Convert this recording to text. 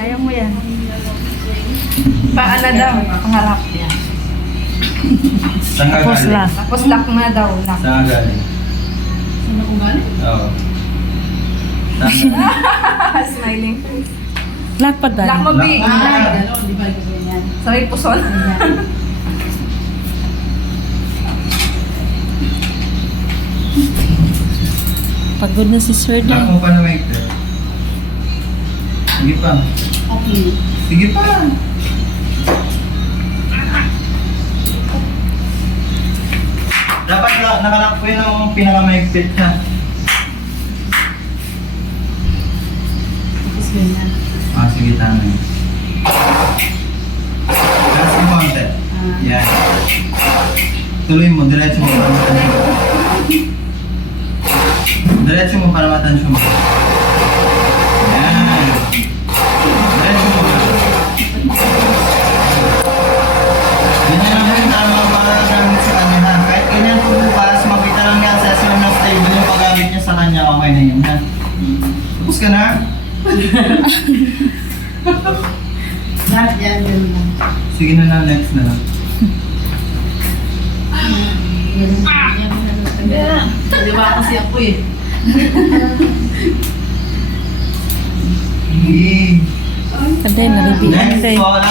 Ayaw mo yan. Paala daw. Pangarap yan. Saan ka Tapos galing? last. Tapos lock na daw. Lock. Saan ka galing? Saan ako galing? Oo. Saan ka? Smiling. Lakpad ba? Lock mo, B. Gano'n, di ba ito ganyan? Sa may puson. Pagod na si Sir Lock Dan. mo pa na may ito. Sige pa. Okay. Sige pa. Dapat nakalock po yun ang pinakamaigpit niya. Tapos ganyan. Ah, sige, tama yun. Last mo konti. Yan. Tuloy mo, diretso mo para matansyo mo. Diretso mo para matansyo mo. Yan. Diretso mo. Ganyan lang yung tama para gamit sa kanya ha. Kahit ganyan po bukas, makita lang niya assessment na stable yung paggamit niya sa kanya, okay na yun ha. Tapos ka na? Lahat yan, ganun lang. Sige na lang, next na lang. Ganun. Yan. Di ba kasi ako eh. Sige. Ate, naribihan Next, tayo. wala